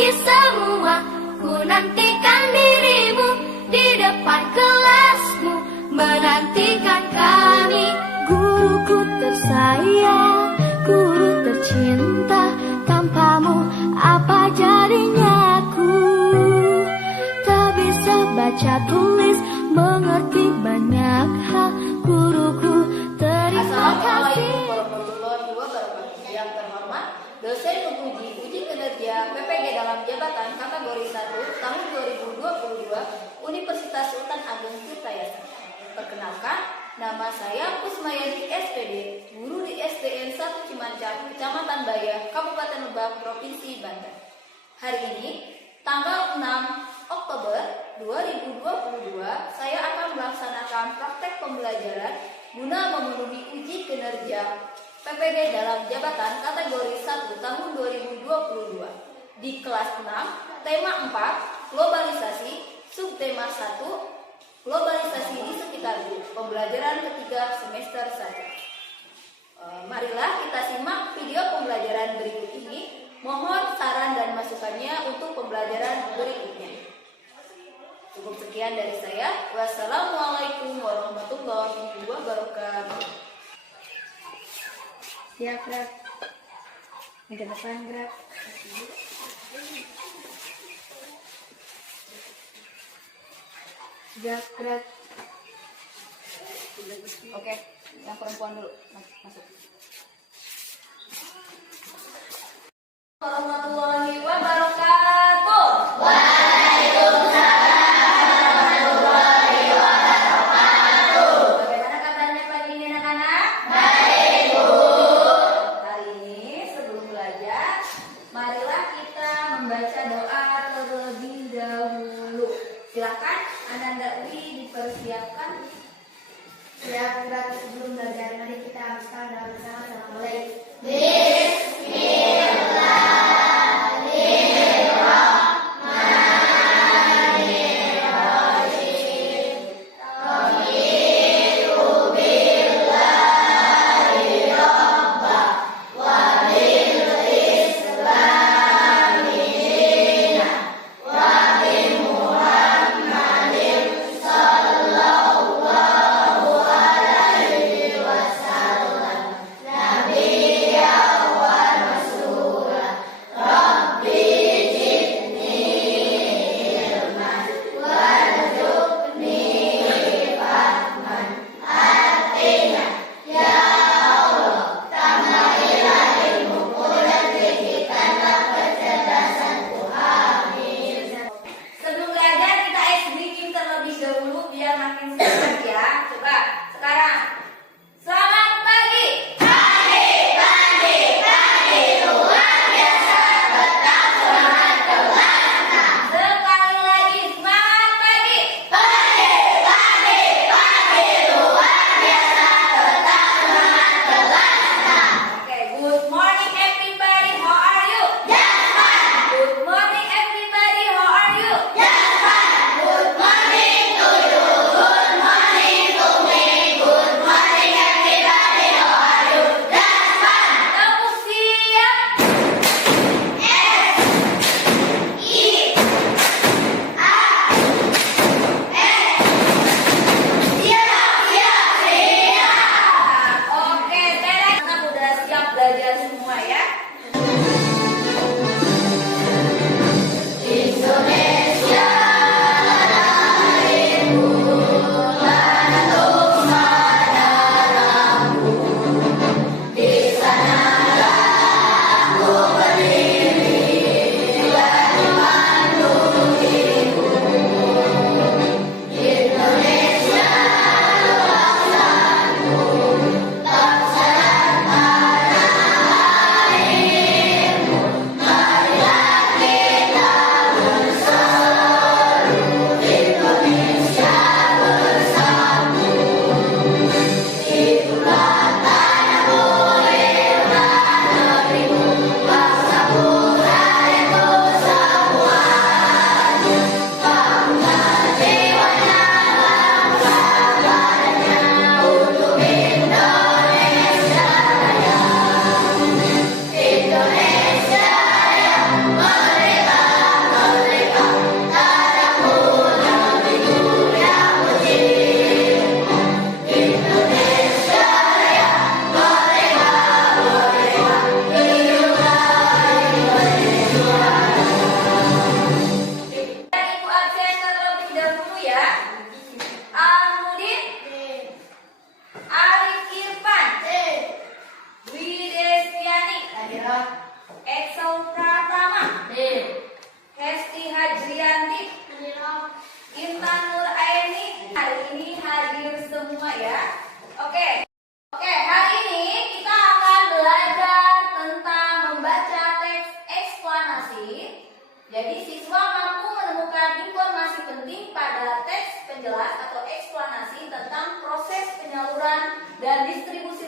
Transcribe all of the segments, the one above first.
pagi semua, ku nantikan dirimu di depan kelasmu, menantikan kami. Guruku tersayang, guru tercinta, tanpamu apa jadinya aku? Tak bisa baca tulis, mengerti banyak hal, guruku terima kasih. Assalamualaikum warahmatullahi wabarakatuh. Yang terhormat, dosen uji kinerja PPG dalam jabatan kategori 1 tahun 2022 Universitas Sultan Ageng Tirtayasa. Perkenalkan, nama saya Kusmayadi SPD, guru di SDN 1 Cimancang, Kecamatan Baya, Kabupaten Lebak, Provinsi Banten. Hari ini, tanggal 6 Oktober 2022, saya akan melaksanakan praktek pembelajaran guna memenuhi uji kinerja PPG dalam jabatan kategori 1 tahun 2022 di kelas 6, tema 4, globalisasi, subtema 1, globalisasi di sekitarku, pembelajaran ketiga semester 1. Marilah kita simak video pembelajaran berikut ini. Mohon saran dan masukannya untuk pembelajaran berikutnya. Cukup sekian dari saya. Wassalamualaikum warahmatullahi wabarakatuh. Siap, gerak. Ke depan, gerak. Gerak. Oke, yang perempuan dulu masuk. Warahmatullahi wabarakatuh. Bagaimana kabarnya pagi ini anak-anak? Baik, Bu. Hari ini sebelum belajar, marilah kita membaca doa terlebih dahulu. Silakan Ananda Wi dipersiapkan. Siap, gerak. Sebelum belajar, mari kita habiskan doa bersama. Assalamualaikum. Bismillahirrahmanirrahim.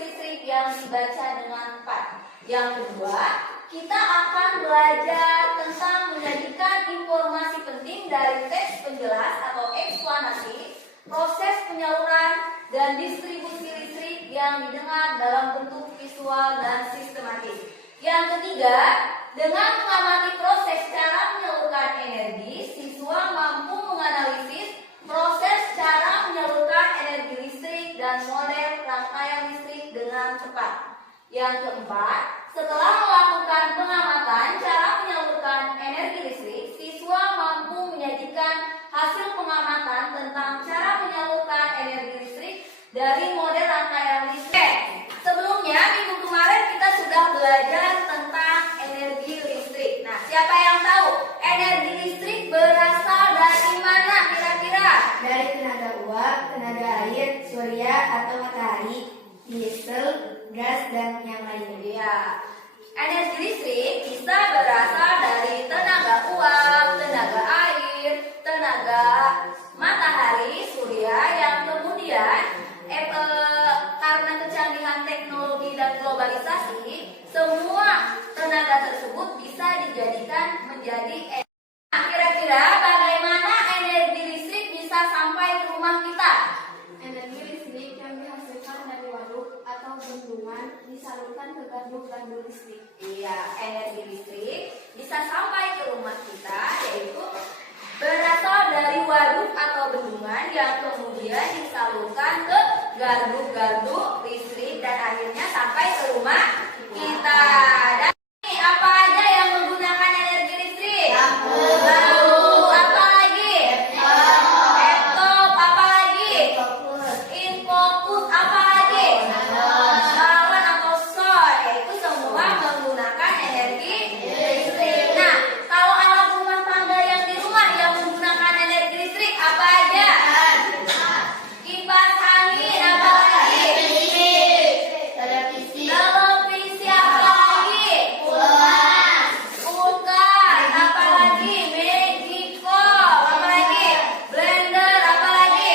listrik yang dibaca dengan tepat. Yang kedua, kita akan belajar tentang menyajikan informasi penting dari teks penjelas atau eksplanasi, proses penyaluran dan distribusi listrik yang didengar dalam bentuk visual dan sistematis. Yang ketiga, dengan mengamati proses cara menyalurkan energi, siswa mampu menganalisis proses cara menyalurkan energi listrik dan model rangkaian listrik dengan tepat. Yang keempat, setelah melakukan pengamatan cara menyalurkan energi listrik, siswa mampu menyajikan hasil pengamatan tentang cara menyalurkan energi listrik dari model rangkaian listrik. Sebelumnya, minggu kemarin kita sudah belajar tentang energi listrik. Nah, siapa yang tahu energi listrik berasal dari mana kira-kira? Dari tenaga uap, tenaga air, surya atau matahari, diesel, gas, dan yang lainnya. Ya, energi listrik bisa berasal dari tenaga uap, tenaga air, tenaga matahari, surya yang kemudian karena kecanggihan teknologi dan globalisasi, semua tenaga tersebut bisa dijadikan menjadi energi. Nah, kira-kira bagaimana energi listrik bisa sampai ke rumah kita? Energi listrik yang dihasilkan dari waduk atau bendungan disalurkan ke gardu-gardu listrik. Iya, energi listrik bisa sampai ke rumah kita, yaitu berasal dari waduk atau bendungan yang kemudian disalurkan ke gardu-gardu listrik dan akhirnya sampai ke rumah kita. Dan ini apa aja yang menggunakan energi listrik? Lampu, apa lagi? Laptop, apa lagi? Infocus, apa lagi? Balon atau soy, itu semua menggunakan energi listrik. Nah, kalau alat rumah tangga yang di rumah yang menggunakan energi listrik apa aja? Kipas angin, apa lagi? Televisi, Televisi, apa lagi? Kulkas, apa lagi? Magicom, apa lagi? Blender, apa lagi?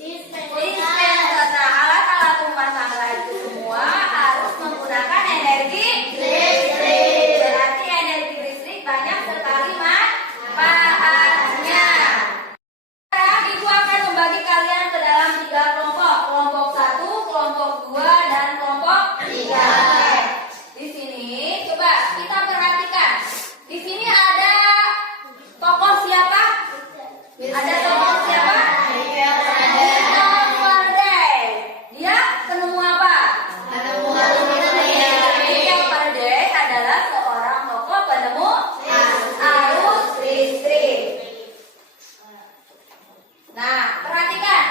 Dispenser. Nah, alat-alat rumah tangga itu semua harus menggunakan energi listrik. Berarti energi listrik banyak sekali manfaatnya. Sekarang Ibu akan membagi kalian ke dalam 3 kelompok. Kelompok 1, kelompok 2, dan kelompok 3. Di sini coba kita perhatikan. Di sini ada tokoh siapa? Ada tokoh siapa? Faraday. Dia penemu apa? Faraday adalah seorang tokoh penemu arus listrik. Nah, perhatikan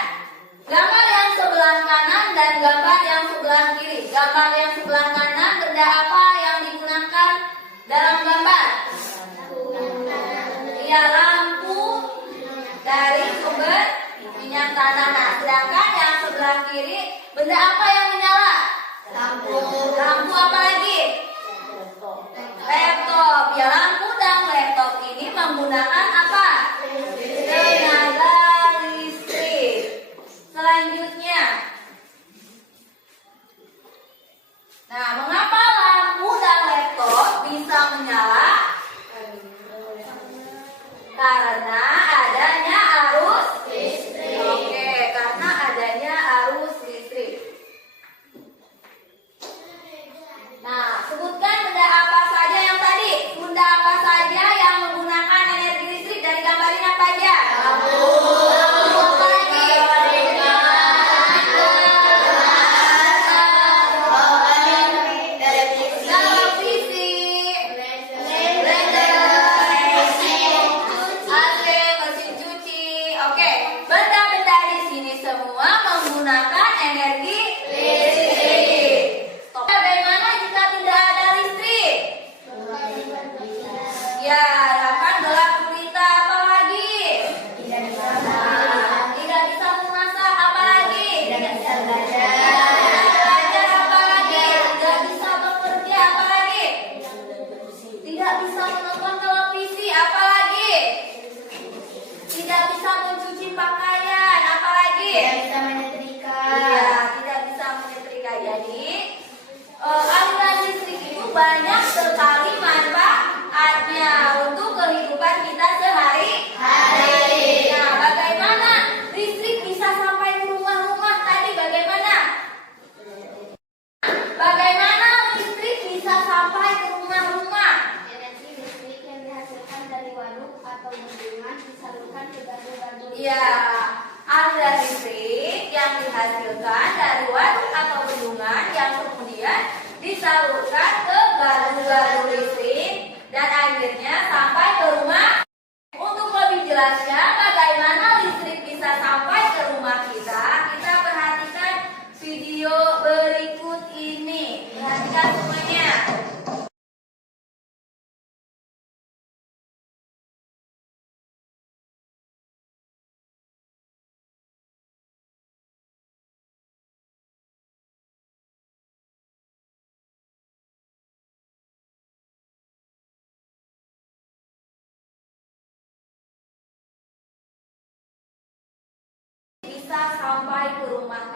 gambar yang sebelah kanan dan gambar yang sebelah kiri. Gambar yang sebelah kanan, benda apa yang digunakan dalam gambar? Ya, lampu dari sumber minyak tanah. Nah, sedangkan yang sebelah kiri, benda apa yang menyala? Lampu apa lagi? Laptop. Ya, lampu dan laptop ini menggunakan apa? Tenaga listrik. Selanjutnya, nah, mengapa lampu dan laptop bisa menyala? Karena adanya arus listrik. Oke, karena adanya arus listrik. Nah, sebutkan benda apa saja yang tadi? Benda apa saja yang menggunakan energi listrik?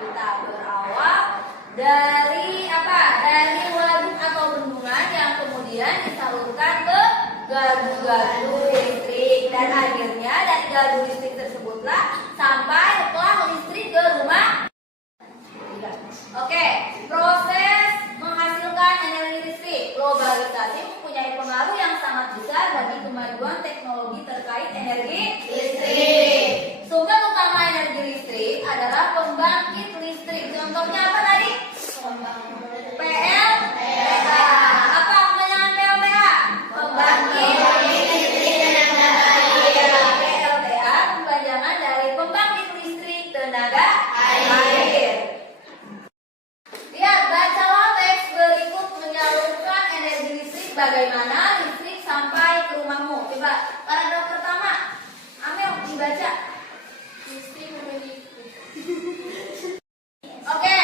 kita berawal dari apa? Dari waduk atau bendungan yang kemudian disalurkan ke gardu-gardu listrik, dan akhirnya dari gardu listrik tersebutlah sampai listrik ke rumah. Oke, proses menghasilkan energi listrik. Globalisasi mempunyai pengaruh yang sangat besar bagi kemajuan teknologi terkait energi listrik. Sumber utama energi listrik adalah pembangkit listrik. Contohnya apa tadi? PLTA. Apa kepanjangan PLTA? Pembangkit listrik tenaga air. PLTA kepanjangan dari pembangkit listrik tenaga air. Lihat, bacalah teks berikut menyalurkan energi listrik. Bagaimana listrik sampai ke rumahmu? Coba paragraf pertama, Amel dibaca. Listrik memiliki. Oke,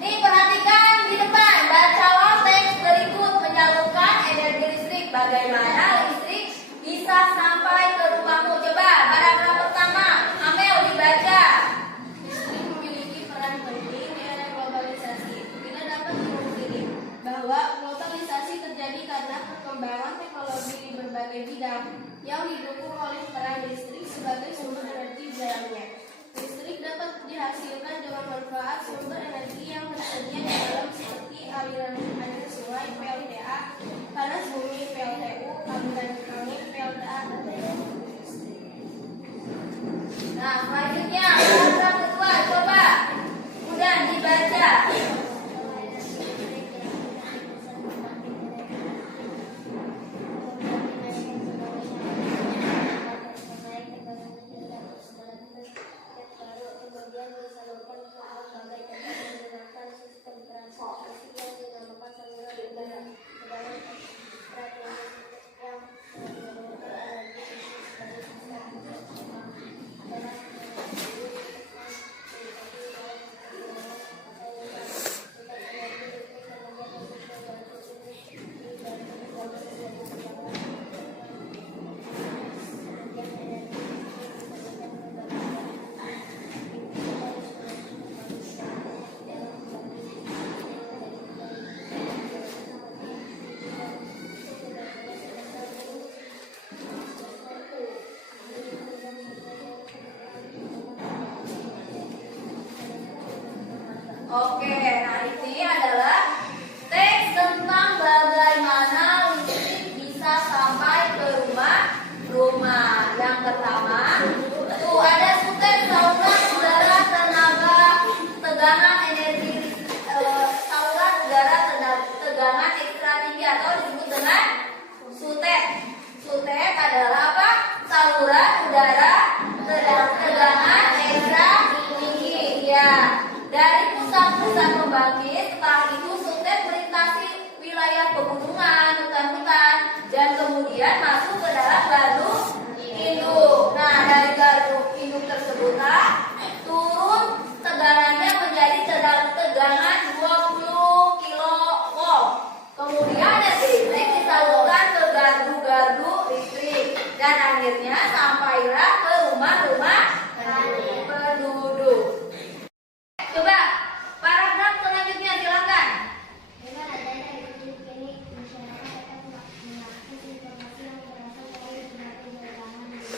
nih perhatikan di depan. Bacalah teks berikut menyalurkan energi listrik. Bagaimana listrik bisa sampai ke rumahmu? Coba paragraf pertama, Amel dibaca. Listrik memiliki peran penting di era globalisasi. Kita dapat memungkiri bahwa globalisasi terjadi karena perkembangan teknologi di berbagai bidang yang didukung oleh peran listrik sebagai sumber energi di dalamnya. Listrik dapat dihasilkan dengan manfaat sumber energi yang tersedia di dalam seperti aliran sungai PLTA, panas bumi PLTU, aliran angin PLTA, dan lain-lain. Nah, selanjutnya paragraf kedua, coba udah dibaca. Oke, nah ini adalah teks tentang bagaimana listrik bisa sampai ke rumah. Yang pertama, tuh ada sutet saluran udara tenaga tegangan energi saluran udara tegangan ekstra tinggi atau disebut dengan sutet. Sutet adalah apa? Saluran udara tegangan ekstra tinggi. Ya. Dari pusat-pusat pembangkit, setelah itu sutet melintasi wilayah pegunungan, hutan-hutan, dan kemudian masuk ke dalam gardu induk. Nah, dari gardu induk tersebutlah turun tegangannya menjadi tegangan 20 kV. Kemudian listrik disalurkan ke gardu-gardu listrik, dan akhirnya sampailah ke rumah-rumah penduduk. Coba paragraf selanjutnya silakan. Dengan adanya listrik ini, masyarakat dapat mengakses informasi yang berasal dari berbagai belakangan dunia.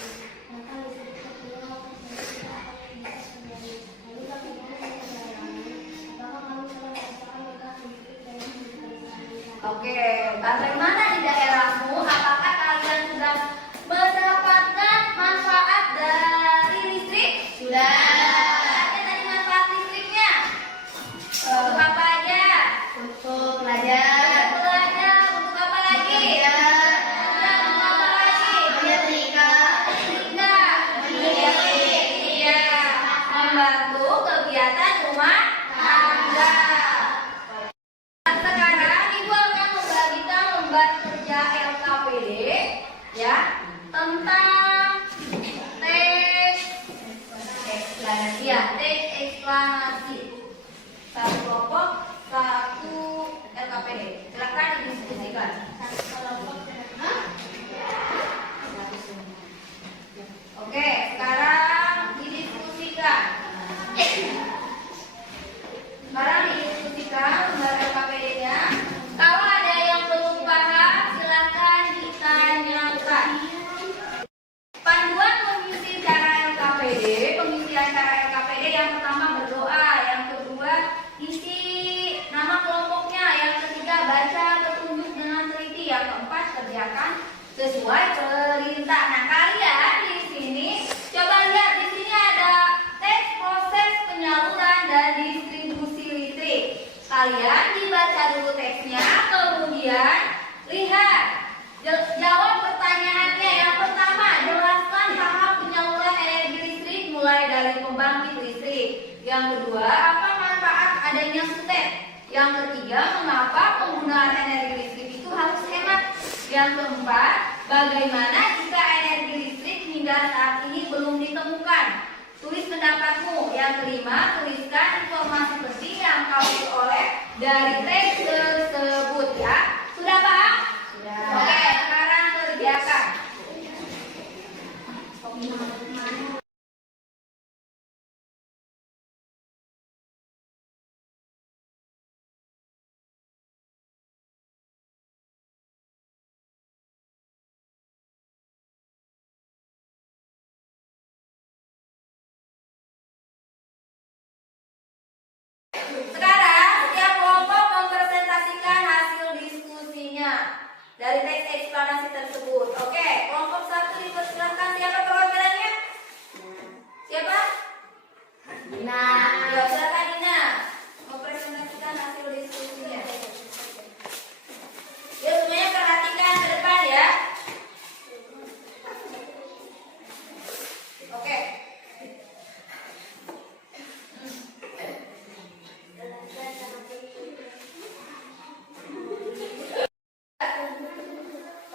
Maka listrik terjual dari apa yang bisa terjadi. Lalu bagaimana dengan dalamnya? Apakah kamu telah merasakan lekat listrik dari digitalisasi? Oke, bagaimana di daerahmu? Apakah kalian sudah mendapatkan manfaat dari listrik? Sudah. Untuk apa aja? Untuk belajar, Untuk belajar. Untuk apa lagi? Dan untuk apa lagi? menyetrika, Iya. Membantu kegiatan rumah tangga. Sekarang Ibu akan membagikan lembar kerja LKPD, ya. Kalian dibaca dulu teksnya, kemudian lihat. Jawab pertanyaannya. Yang pertama, jelaskan tahap penyaluran energi listrik mulai dari pembangkit listrik. Yang kedua, apa manfaat adanya sutet? Yang ketiga, mengapa penggunaan energi listrik itu harus hemat? Yang keempat, bagaimana jika energi listrik hingga saat ini belum ditemukan? Tulis pendapatmu. Yang kelima, tuliskan informasi penting yang kau peroleh dari teks tersebut ya. Sudah paham? Sudah. Oke, sekarang kerjakan. Sekarang setiap kelompok mempresentasikan hasil diskusinya dari teks eksplanasi tersebut. Oke, kelompok 1 dipersilakan. Siapa perwakilannya? Siapa? Nah, Ya, silakan Dina mempresentasikan hasil diskusinya. Ya, semuanya perhatikan ke depan ya. Oke.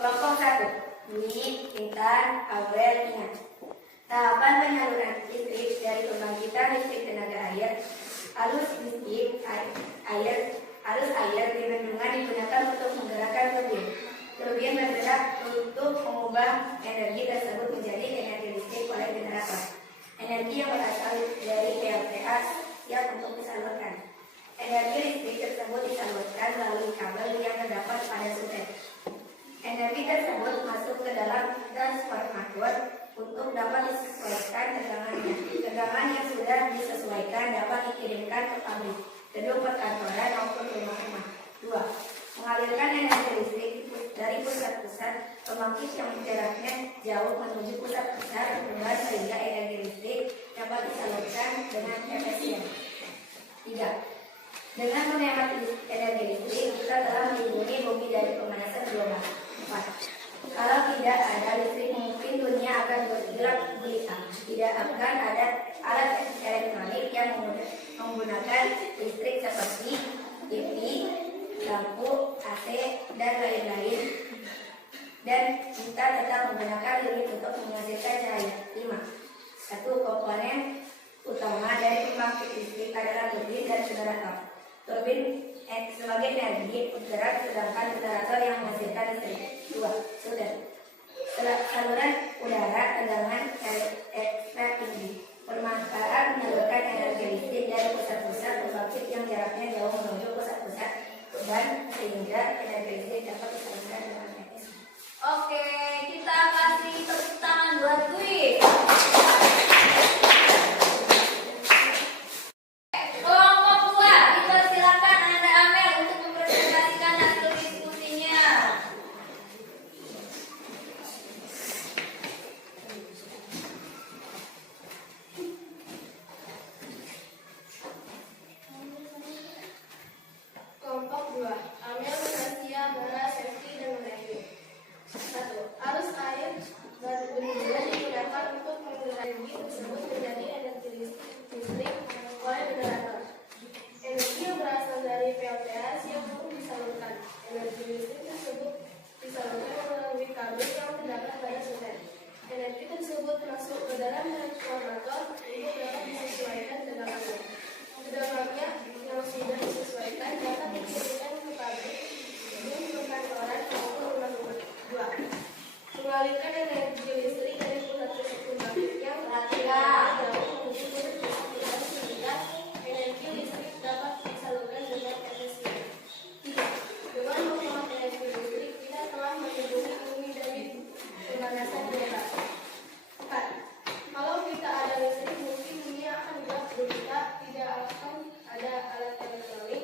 kelompok 1. Dwi, Intan, Aurel, Ingat. Tahapan penyaluran listrik dari pembangkitan listrik tenaga air, arus listrik arus air di bendungan digunakan untuk menggerakkan turbin. Turbin bergerak untuk mengubah energi tersebut menjadi energi listrik oleh generator. Energi yang berasal dari PLTA siap untuk disalurkan. Energi listrik tersebut disalurkan melalui kabel yang terdapat pada sutet. Energi tersebut masuk ke dalam transformator untuk dapat disesuaikan tegangannya. Tegangan yang sudah disesuaikan dapat dikirimkan ke pabrik, gedung perkantoran maupun rumah-rumah. 2. Mengalirkan energi listrik dari pusat-pusat pembangkit yang jaraknya jauh menuju pusat-pusat perubahan sehingga energi listrik dapat disalurkan dengan efisien. 3. Dengan menghemat energi listrik, kita telah melindungi bumi dari pemanasan global. 4. Kalau tidak ada listrik, mungkin dunia akan bergelap gulita. Tidak akan ada alat elektronik yang menggunakan listrik seperti TV, lampu, AC, dan lain-lain. Dan kita tetap menggunakan lilin untuk menghasilkan cahaya. 5. 1. Komponen utama dari pembangkit listrik adalah turbin dan generator. Turbin sebagai energi bergerak, sedangkan generator yang menghasilkan listrik. 2. Sudah. Saluran udara tegangan ekstra tinggi. Bermanfaat menyalurkan energi listrik dari pusat-pusat pembangkit yang jaraknya jauh menuju pusat-pusat dan sehingga energi listrik dapat disalurkan dengan efisien. Oke, kita kasih tepuk tangan buat Dwi. Kelompok 2, dipersilakan Anda Amel untuk mempresentasikan hasil diskusinya. Kelompok 2. Amel, Nasia, Bara, Septi, dan Menayu. 1. Arus air bendungan digunakan untuk menggerakkan energi tersebut menjadi energi listrik oleh generator. Energi yang berasal dari PLTA siap untuk disalurkan. Energi listrik tersebut disalurkan melalui kabel yang terdapat pada sutet. Energi tersebut masuk ke dalam transformator untuk dapat disesuaikan tegangannya. Tegangannya yang sudah disesuaikan dapat dikirimkan ke pabrik, gedung perkantoran maupun rumah-rumah. 2. Mengalirkan energi listrik dari pusat-pusat pembangkit yang jauh menuju pusat-pusat perubahan sehingga energi listrik dapat disalurkan dengan efisien. 3. Dengan menghemat energi listrik, kita telah melindungi bumi dari pemanasan global. 4. Kalau kita ada listrik, mungkin dunia akan gelap gulita, tidak akan ada alat elektronik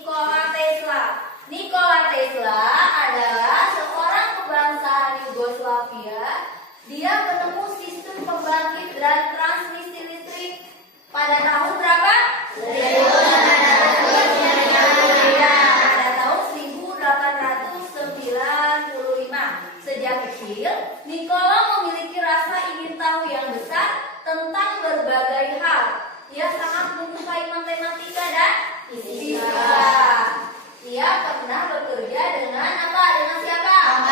Nikola Tesla. Nikola Tesla adalah seorang pembangsa Yugoslavia. Dia menemu sistem pembangkit dan transmisi listrik pada tahun berapa? Pada tahun 1895. Sejak kecil, Nikola memiliki rasa ingin tahu yang besar tentang berbagai hal. Ia sangat menyukai matematika dan fisika. Ia pernah bekerja dengan apa? Dengan siapa?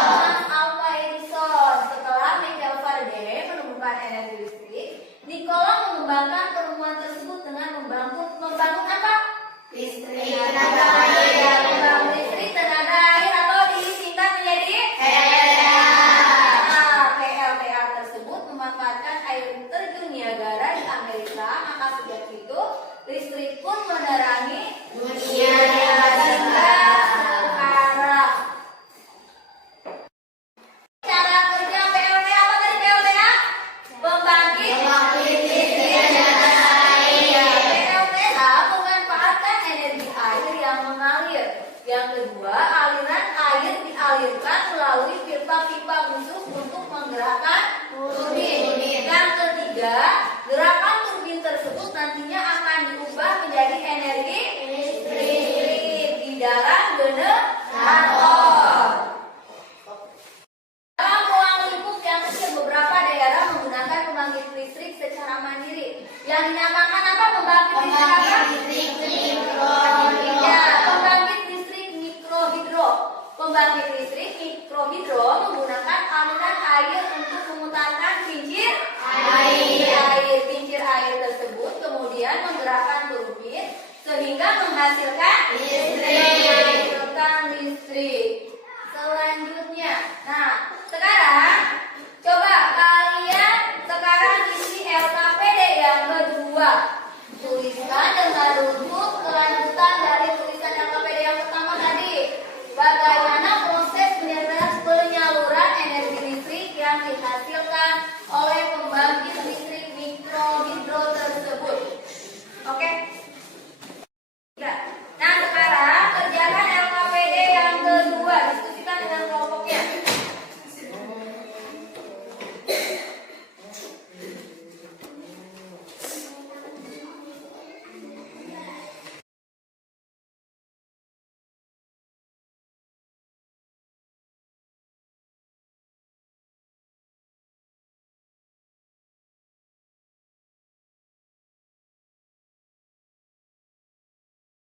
Thomas Alva Edison. Setelah Michael Faraday menemukan energi listrik, Nikola mengembangkan penemuan tersebut dengan membangun apa? Listrik. Membangun listrik tenaga air atau disingkat menjadi PLTA tersebut memanfaatkan air terjun Niagara di Amerika. Maka sejak itu listrik pun menerangi dunia hingga sekarang. Cara kerja PLTA apa tadi PLTA? Pembangkit listrik tenaga air. PLTA memanfaatkan energi air yang mengalir. Yang kedua, aliran air dialirkan melalui pipa-pipa khusus untuk menggerakkan turbin. Yang ketiga, gerakan turbin tersebut nantinya akan diubah menjadi energi listrik di dalam generator. Dalam ruang lingkup yang kecil, beberapa daerah menggunakan pembangkit listrik secara mandiri. Yang dinamakan apa? Pembangkit listrik Ya, pembangkit listrik mikrohidro. Pembangkit listrik mikrohidro menggunakan aliran air untuk memutarkan kincir air. Kincir air tersebut kemudian menggerakkan turbin sehingga menghasilkan listrik. Selanjutnya, nah sekarang coba kalian sekarang isi LKPD yang kedua. Tuliskan dengan rujuk kelanjutan dari tulisan LKPD yang pertama tadi. Bagaimana proses penyaluran energi listrik yang dihasilkan oleh pembangkit listrik mikrohidro tersebut. Oke? Ya. Nah sekarang kerjakan LKPD yang kedua. Diskusikan dengan kelompoknya.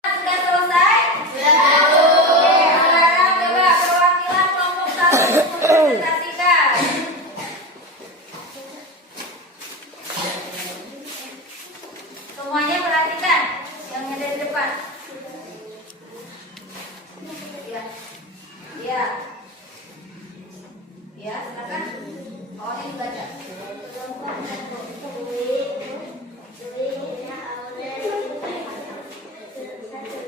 Sudah selesai? Sudah. Oke, sekarang coba perwakilan kelompok 1 mempresentasikan. Semuanya perhatikan yang ada di depan. Ya. Ya. Ya, silakan. Oh, ini dibaca.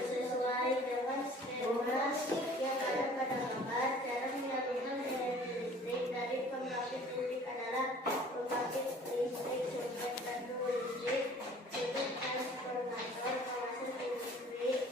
Sesuai dengan skema yang ada pada gambar, cara menyalurkan energi listrik dari pembangkit listrik adalah pembangkit listrik sumber tenaga listrik, sudut transformator, kawasan industri,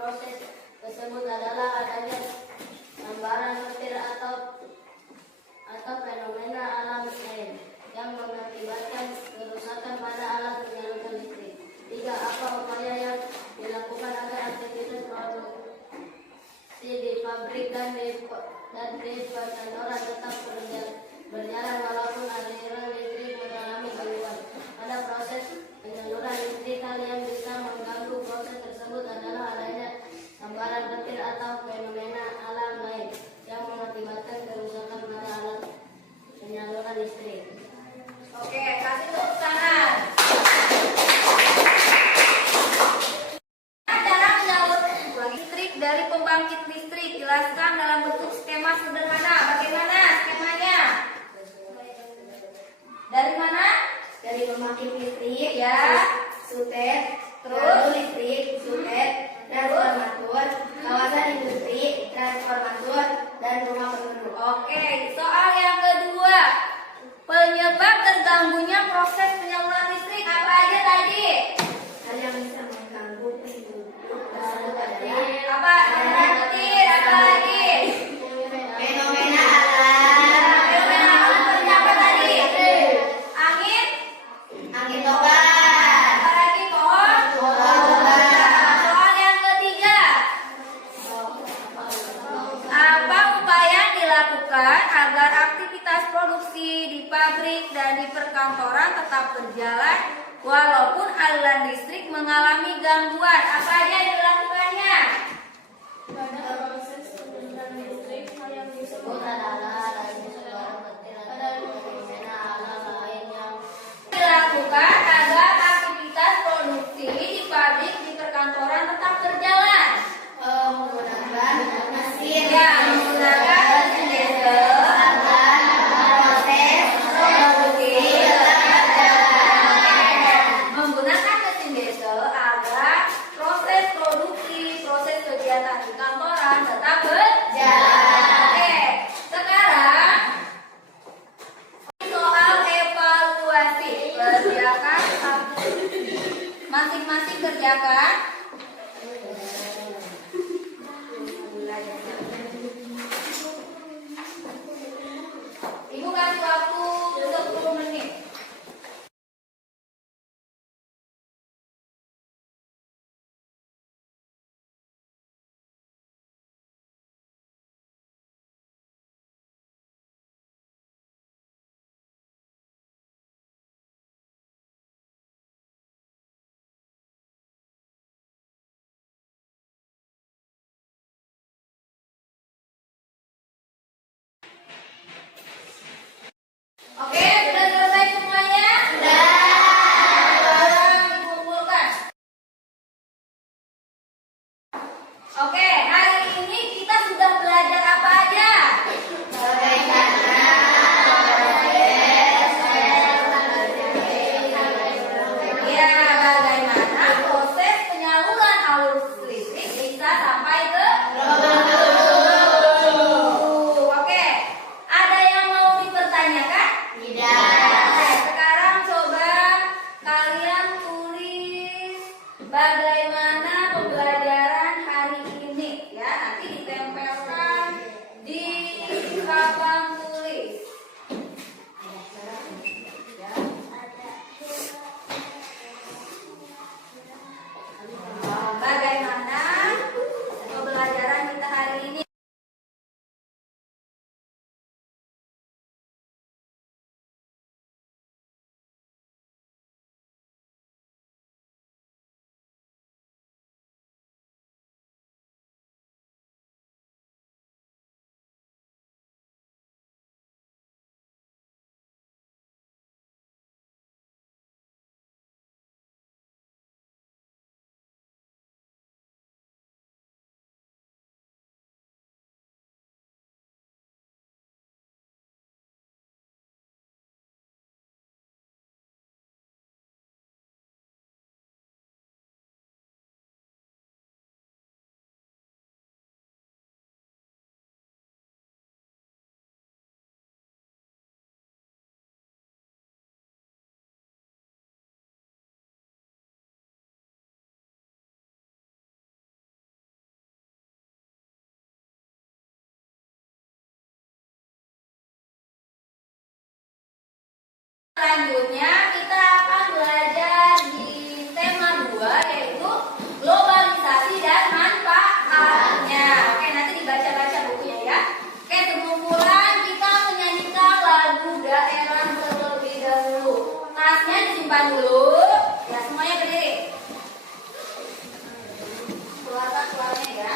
proses tersebut adalah adanya sambaran petir atau fenomena alam lain yang mengakibatkan kerusakan pada alat penyaluran listrik. 3. Apa upaya yang dilakukan agar aktivitas produksi di pabrik dan di perkantoran tetap berjalan walaupun aliran listrik mengalami gangguan? Pada proses penyaluran listrik, hal yang bisa mengganggu proses tersebut adalah adanya sambaran petir atau fenomena alam lain yang mengakibatkan kerusakan pada alat penyaluran listrik. Oke, kasih tepuk tangan. Cara menyalurkan listrik dari pembangkit listrik, jelaskan dalam bentuk skema sederhana. Bagaimana skemanya? Dari mana? Dari pembangkit listrik, ya, sutet, terus listrik, sutet, transformator, kawasan industri, transformator, dan rumah penduduk. Oke, soal yang kedua, penyebab terganggunya proses penyaluran listrik apa aja tadi? Hal yang bisa mengganggu penduduk tersebut adalah apa? Petir, apa lagi? Fenomena alam. Fenomena alam seperti apa tadi? Angin? Angin topan. Apa lagi, pohon? Soal yang ketiga, apa upaya dilakukan agar aktivitas produksi di pabrik dan di perkantoran tetap berjalan walaupun aliran listrik mengalami gangguan? Apa aja yang dilakukannya? Pada proses penyaluran listrik, hal yang disebut Adalah adanya sambaran petir atau fenomena alam lain yang Dilakukan agar aktivitas produksi di pabrik di perkantoran tetap berjalan. menggunakan mesin Ya, menggunakan mesin diesel agar proses produksi tetap berjalan. Menggunakan mesin diesel agar proses produksi, proses kegiatan di kantoran tetap berjalan. Oke, sekarang soal evaluasi. Kerjakan masing-masing kerjakan. Ibu kasih waktu 10 menit. Oke, sudah selesai semuanya? Sudah. Sekarang dikumpulkan. Oke, hari ini kita sudah belajar apa aja? Ya, bagaimana proses penyaluran arus listrik bisa sampai ke Oke, ada yang mau dipertanyakan? Tidak. Sekarang coba kalian tulis bagaimana pembelajaran hari ini, ya. Nanti ditempelkan Selanjutnya kita akan belajar di tema 2 yaitu globalisasi dan manfaatnya. Oke, nanti dibaca-baca bukunya ya. Oke, sebelum pulang kita menyanyikan lagu daerah terlebih dahulu. Tasnya disimpan dulu. Ya, semuanya berdiri. Keluarkan suaranya ya.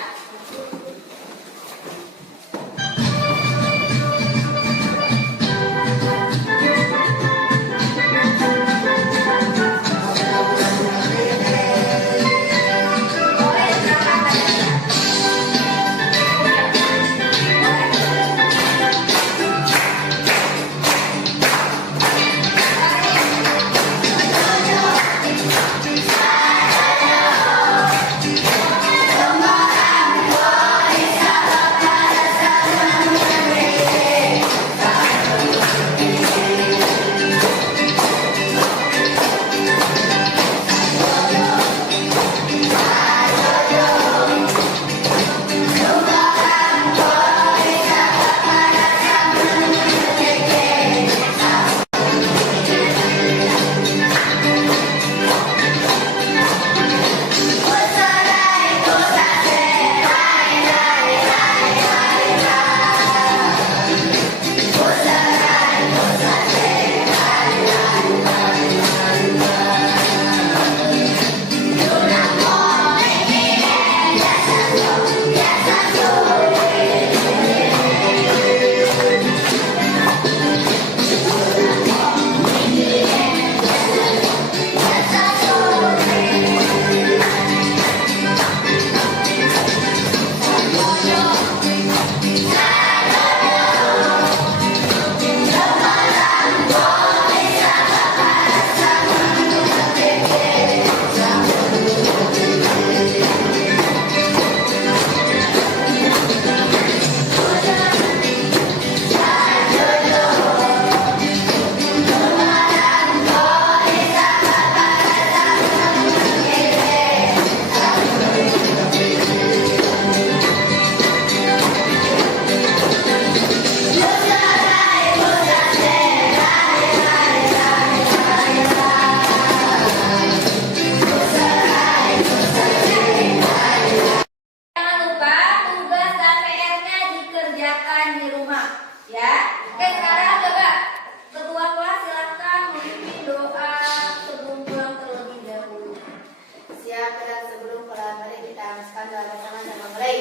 Jangan lupa tugas dan PR-nya dikerjakan di rumah, ya. Oke, sekarang coba ketua kelas silakan memimpin doa sebelum pulang terlebih dahulu. Siap, dan sebelum pulang mari kita amaskan doa bersama-sama. Mulai.